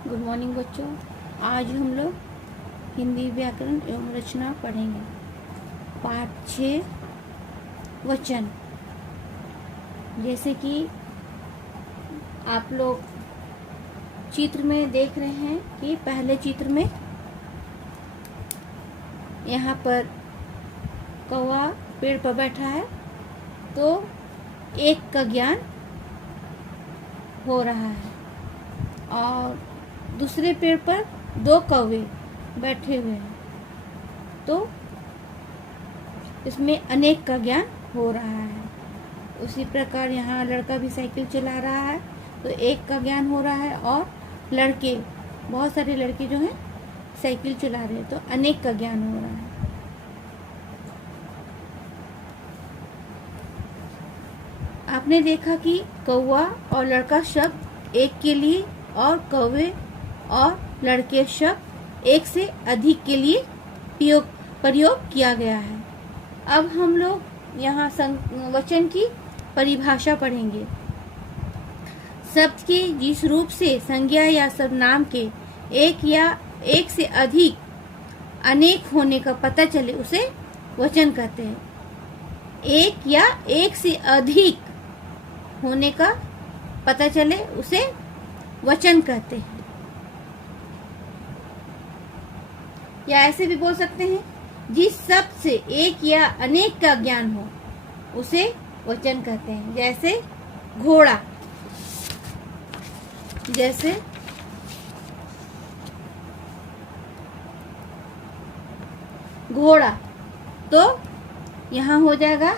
Good morning बच्चों। आज हम लोग हिंदी व्याकरण एवं रचना पढ़ेंगे। पाठ 6 वचन। जैसे कि आप लोग चित्र में देख रहे हैं कि पहले चित्र में यहाँ पर कौवा पेड़ पर बैठा है, तो एक का ज्ञान हो रहा है और दूसरे पेड़ पर 2 कौवे बैठे हुए हैं, तो इसमें अनेक का ज्ञान हो रहा है। उसी प्रकार यहाँ लड़का भी साइकिल चला रहा है, तो एक का ज्ञान हो रहा है, और लड़के, बहुत सारे लड़के जो हैं साइकिल चला रहे हैं, तो अनेक का ज्ञान हो रहा है। आपने देखा कि कौवा और लड़का शब्द एक के लिए और कौवे और लड़के शब्द एक से अधिक के लिए प्रयोग किया गया है। अब हम लोग यहाँ वचन की परिभाषा पढ़ेंगे। शब्द के जिस रूप से संज्ञा या सर्वनाम के एक या एक से अधिक अनेक होने का पता चले उसे वचन कहते हैं। एक या एक से अधिक होने का पता चले उसे वचन कहते हैं। या ऐसे भी बोल सकते हैं, जिस शब्द से एक या अनेक का ज्ञान हो उसे वचन कहते हैं। जैसे घोड़ा, जैसे घोड़ा, तो यहाँ हो जाएगा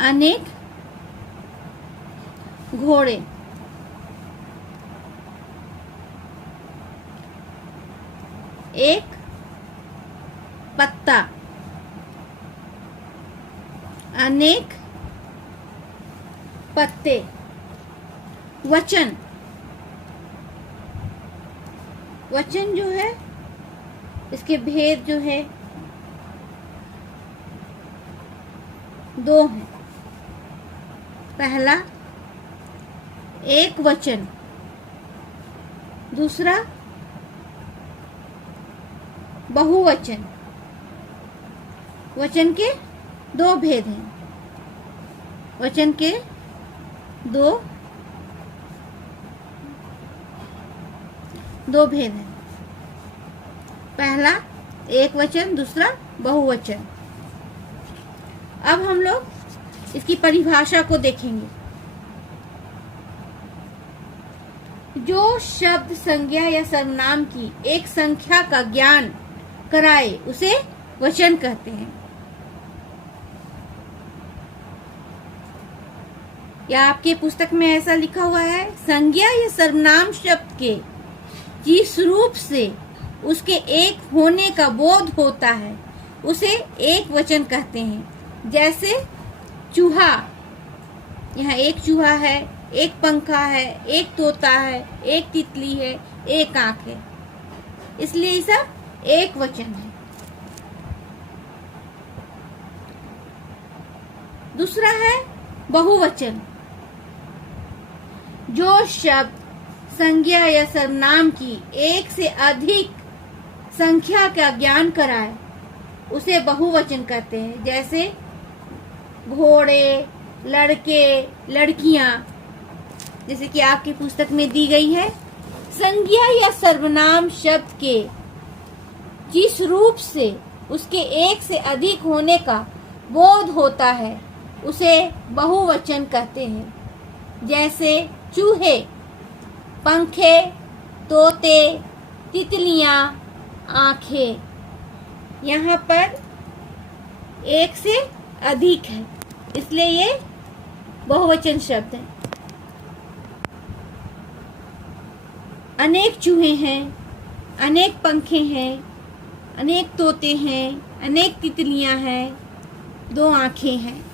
अनेक घोड़े। एक पत्ता, अनेक पत्ते। वचन, वचन जो है इसके भेद जो है 2 हैं। पहला एक वचन, दूसरा बहुवचन। वचन के 2 भेद हैं। वचन के 2 भेद हैं। पहला एक वचन, दूसरा बहुवचन। अब हम लोग इसकी परिभाषा को देखेंगे। जो शब्द संज्ञा या सर्वनाम की एक संख्या का ज्ञान कराए उसे वचन कहते हैं। या आपके पुस्तक में ऐसा लिखा हुआ है, संज्ञा या सर्वनाम शब्द के जिस रूप से उसके एक होने का बोध होता है उसे एक वचन कहते हैं। जैसे चूहा, यहाँ एक चूहा है, एक पंखा है, एक तोता है, एक तितली है, एक आंख है, इसलिए ये सब एक वचन है। दूसरा है बहुवचन। जो शब्द संज्ञा या सर्वनाम की एक से अधिक संख्या का ज्ञान कराए उसे बहुवचन कहते हैं। जैसे घोड़े, लड़के, लड़कियां, जैसे कि आपकी पुस्तक में दी गई है। संज्ञा या सर्वनाम शब्द के जिस रूप से उसके एक से अधिक होने का बोध होता है उसे बहुवचन कहते हैं। जैसे चूहे, पंखे, तोते, तितलियां, आंखें। यहाँ पर एक से अधिक है, इसलिए ये बहुवचन शब्द है। अनेक चूहे हैं, अनेक पंखे हैं, अनेक तोते हैं, अनेक तितलियां हैं, 2 आंखें हैं।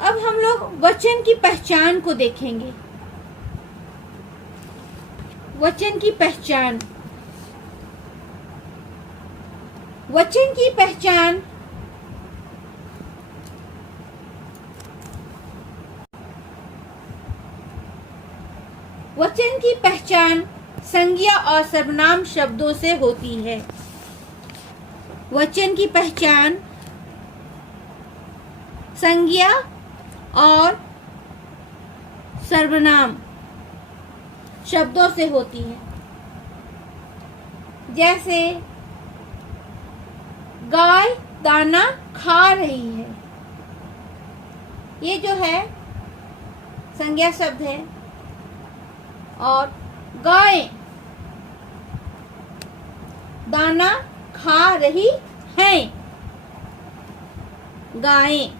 अब हम लोग वचन की पहचान को देखेंगे। वचन की पहचान, वचन की पहचान वचन की पहचान संज्ञा और सर्वनाम शब्दों से होती है। वचन की पहचान संज्ञा और सर्वनाम शब्दों से होती है। जैसे गाय दाना खा रही है, ये जो है संज्ञा शब्द है। और गाय दाना खा रही हैं, गायें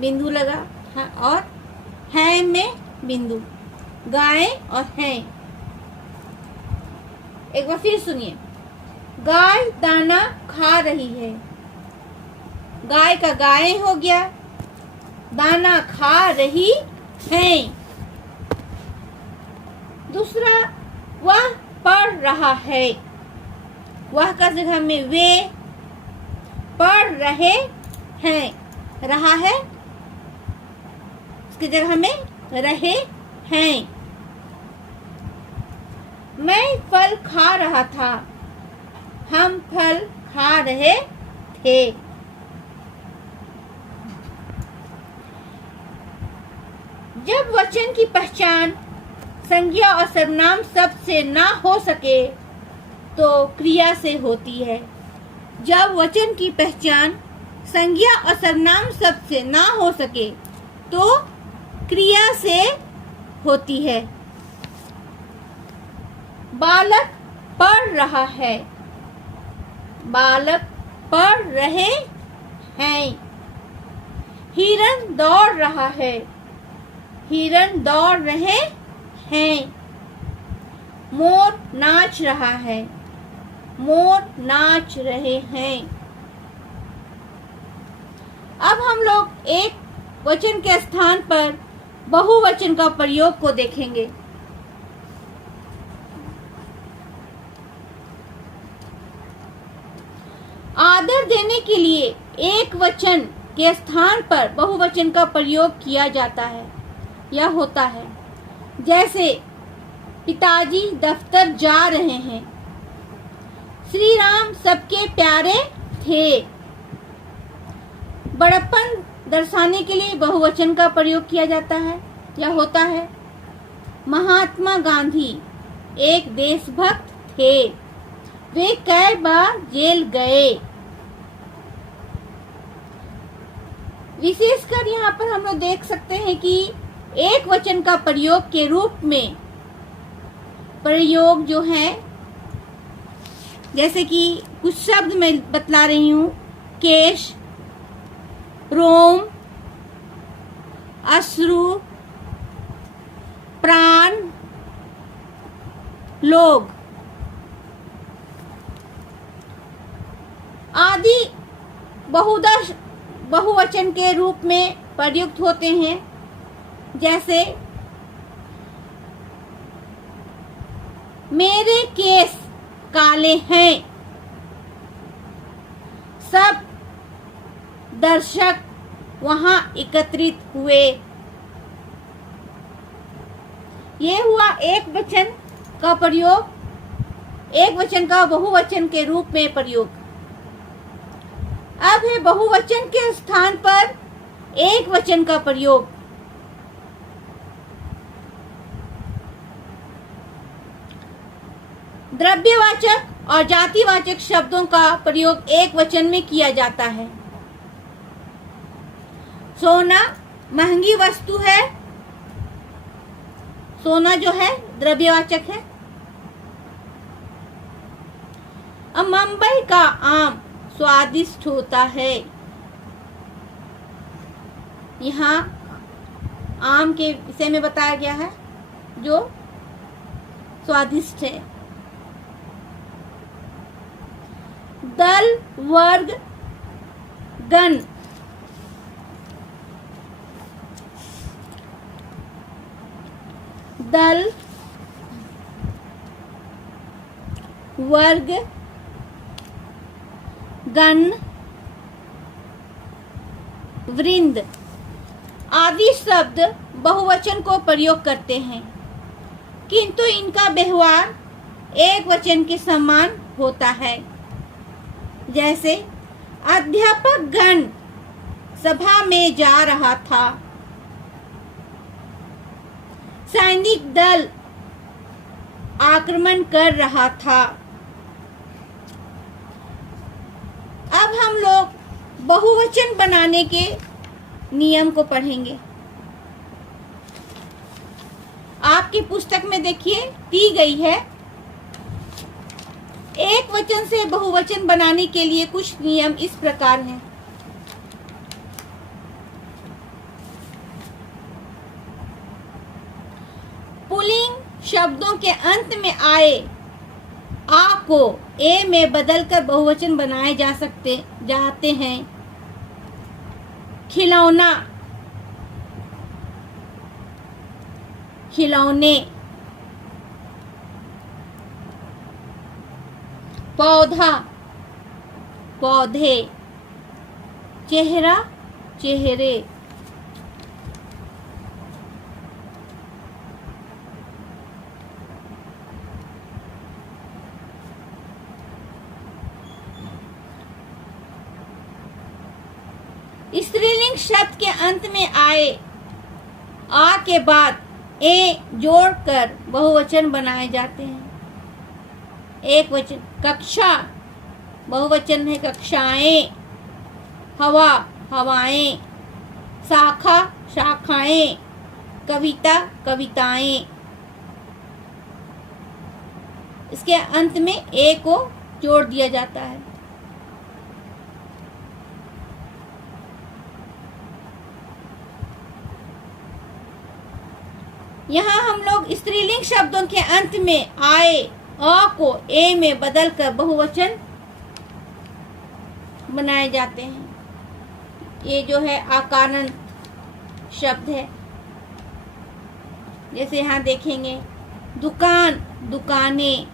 बिंदु लगा, हाँ, और है में बिंदु, गाय और हैं। एक बार फिर सुनिए, गाय दाना खा रही है, गाय का गाय हो गया, दाना खा रही हैं। दूसरा, वह पढ़ रहा है, वह का जगह में वे, पढ़ रहे हैं, रहा है उसकी जगह में रहे हैं। मैं फल खा रहा था, हम फल खा रहे थे। जब वचन की पहचान संज्ञा और सर्वनाम शब्द से ना हो सके तो क्रिया से होती है। जब वचन की पहचान संज्ञा और सर्वनाम शब्द से ना हो सके तो क्रिया से होती है। बालक पढ़ रहा है, बालक पढ़ रहे हैं। हिरन दौड़ रहा है, हिरन दौड़ रहे हैं। मोर नाच रहा है, मोर नाच रहे हैं। अब हम लोग एक वचन के स्थान पर बहुवचन का प्रयोग को देखेंगे। आदर देने के लिए एक वचन के स्थान पर बहुवचन का प्रयोग किया जाता है या होता है। जैसे पिताजी दफ्तर जा रहे हैं, श्री राम सबके प्यारे थे। बड़प्पन दर्शाने के लिए बहुवचन का प्रयोग किया जाता है या होता है। महात्मा गांधी एक देशभक्त थे, वे कई बार जेल गए। विशेषकर यहाँ पर हम लोग देख सकते हैं कि एक वचन का प्रयोग के रूप में प्रयोग जो है, जैसे कि कुछ शब्द मैं बतला रही हूँ, केश, रोम, अश्रु, प्राण, लोग आदि बहुधा बहुवचन के रूप में प्रयुक्त होते हैं। जैसे मेरे केस काले हैं, सब दर्शक वहां एकत्रित हुए। ये हुआ एक वचन का प्रयोग, एक वचन का बहुवचन के रूप में प्रयोग। अब है बहुवचन के स्थान पर एक वचन का प्रयोग। द्रव्यवाचक और जातिवाचक शब्दों का प्रयोग एक वचन में किया जाता है। सोना महंगी वस्तु है, सोना जो है द्रव्यवाचक है। अब मुंबई का आम स्वादिष्ट होता है, यहाँ आम के विषय में बताया गया है जो स्वादिष्ट है। दल वर्ग गण दल वर्ग गण वृंद आदि शब्द बहुवचन को प्रयोग करते हैं, किंतु इनका व्यवहार एक वचन के समान होता है। जैसे अध्यापक गण सभा में जा रहा था, सैनिक दल आक्रमण कर रहा था। अब हम लोग बहुवचन बनाने के नियम को पढ़ेंगे। आपकी पुस्तक में देखिए दी गई है, एक वचन से बहुवचन बनाने के लिए कुछ नियम इस प्रकार हैं। पुल्लिंग शब्दों के अंत में आए आ को ए में बदलकर बहुवचन बनाए जाते हैं। खिलौना, खिलौने। पौधा, पौधे। चेहरा, चेहरे। स्त्रीलिंग शब्द के अंत में आए आ के बाद ए जोड़कर बहुवचन बनाए जाते हैं। एक वचन कक्षा, बहुवचन है कक्षाएं। हवा, हवाएं। शाखा, शाखाएं। कविता, कविताएं। इसके अंत में ए को जोड़ दिया जाता है। यहाँ हम लोग स्त्रीलिंग शब्दों के अंत में आए अ को ए में बदलकर बहुवचन बनाए जाते हैं। ये जो है आकारांत शब्द है। जैसे यहाँ देखेंगे दुकान, दुकानें।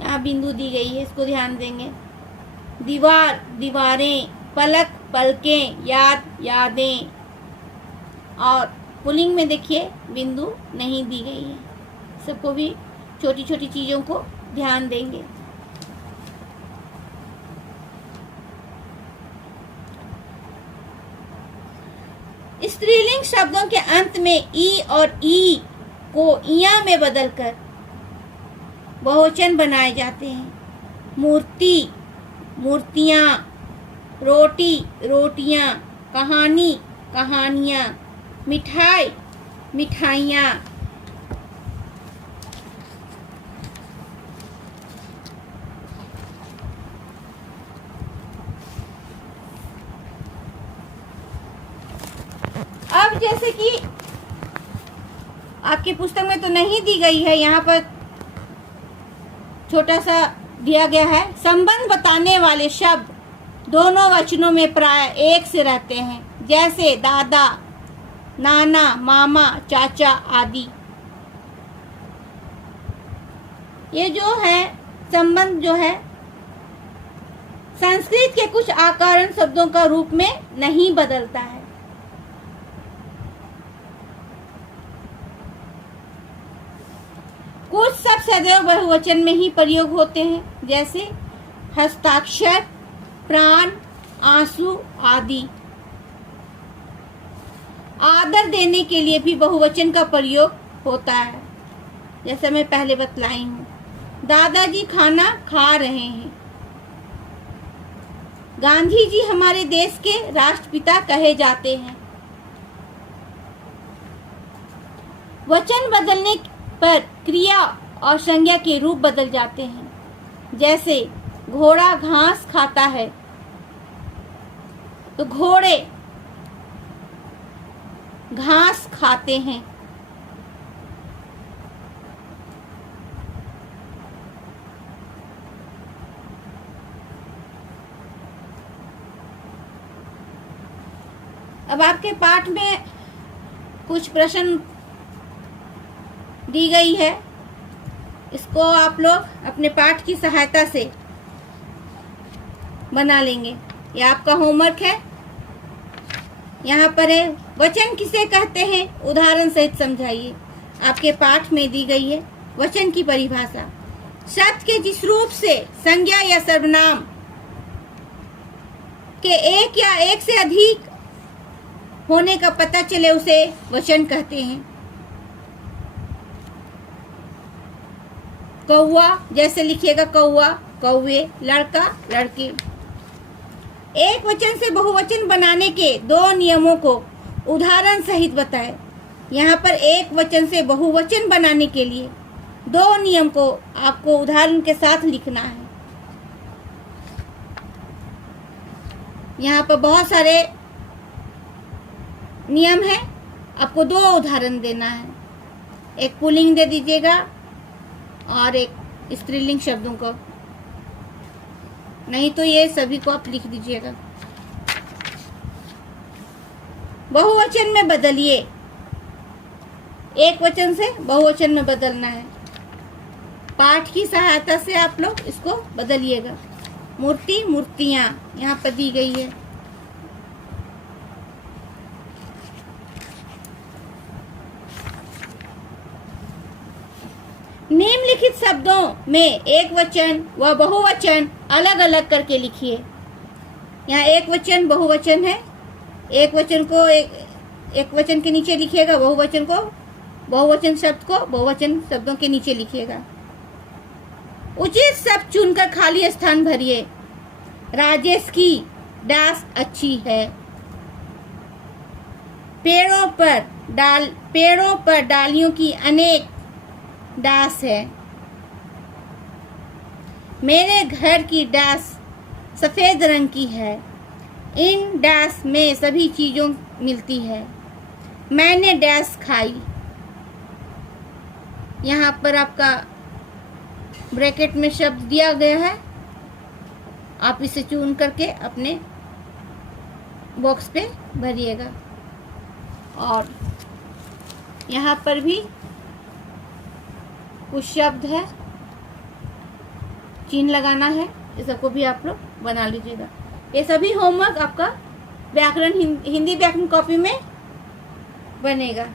यहाँ बिंदु दी गई है, इसको ध्यान देंगे। दीवार, दीवारें। पलक, पलकें। याद, यादें। और पुल्लिंग में देखिए बिंदु नहीं दी गई है। सबको भी छोटी छोटी चीजों को ध्यान देंगे। स्त्रीलिंग शब्दों के अंत में ई और ई को इया में बदलकर बहुवचन बनाए जाते हैं। मूर्ति, मूर्तियां। रोटी, रोटियां। कहानी, कहानियां। मिठाई, मिठाइयाँ। अब जैसे कि आपकी पुस्तक में तो नहीं दी गई है, यहाँ पर छोटा सा दिया गया है। संबंध बताने वाले शब्द दोनों वचनों में प्राय एक से रहते हैं, जैसे दादा, नाना, मामा, चाचा आदि। ये जो है संबंध जो है संस्कृत के कुछ आकारण शब्दों का रूप में नहीं बदलता है। कुछ शब्द सदैव बहुवचन में ही प्रयोग होते हैं, जैसे हस्ताक्षर, प्राण, आंसू आदि। आदर देने के लिए भी बहुवचन का प्रयोग होता है, जैसे मैं पहले बतलाई हूँ। दादाजी खाना खा रहे हैं। गांधी जी हमारे देश के राष्ट्रपिता कहे जाते हैं। वचन बदलने पर क्रिया और संज्ञा के रूप बदल जाते हैं, जैसे घोड़ा घास खाता है तो घोड़े घास खाते हैं। अब आपके पाठ में कुछ प्रश्न दी गई है, इसको आप लोग अपने पाठ की सहायता से बना लेंगे। यह आपका होमवर्क है। यहाँ पर है वचन किसे कहते हैं, उदाहरण सहित समझाइए। आपके पाठ में दी गई है वचन की परिभाषा। शब्द के जिस रूप से संज्ञा या सर्वनाम के एक या एक से अधिक होने का पता चले उसे वचन कहते हैं। कौआ जैसे लिखिएगा, कौआ, कौवे, लड़का, लड़की। एक वचन से बहुवचन बनाने के 2 नियमों को उदाहरण सहित बताएं। यहाँ पर एक वचन से बहुवचन बनाने के लिए 2 नियम को आपको उदाहरण के साथ लिखना है। यहाँ पर बहुत सारे नियम है, आपको 2 उदाहरण देना है। एक पुल्लिंग दे दीजिएगा और एक स्त्रीलिंग शब्दों को, नहीं तो ये सभी को आप लिख दीजिएगा। बहुवचन में बदलिए, एक वचन से बहुवचन में बदलना है। पाठ की सहायता से आप लोग इसको बदलिएगा। मूर्ति, मूर्तियां यहाँ पर दी गई है। निम्नलिखित शब्दों में एक वचन व बहुवचन अलग अलग करके लिखिए। यहाँ एक वचन बहुवचन है, एक वचन को एक वचन के नीचे लिखिएगा, बहुवचन को बहुवचन शब्द को बहुवचन शब्दों के नीचे लिखिएगा। उचित शब्द चुनकर खाली स्थान भरिए। राजेश की डास अच्छी है। पेड़ों पर डालियों की अनेक डास है। मेरे घर की डास सफेद रंग की है। इन डास में सभी चीजों मिलती है। मैंने डास खाई। यहाँ पर आपका ब्रैकेट में शब्द दिया गया है, आप इसे चुन करके अपने बॉक्स पे भरिएगा। और यहाँ पर भी कुछ शब्द है, चिन्ह लगाना है, ये सबको भी आप लोग बना लीजिएगा। ये सभी होमवर्क आपका व्याकरण हिंदी व्याकरण कॉपी में बनेगा।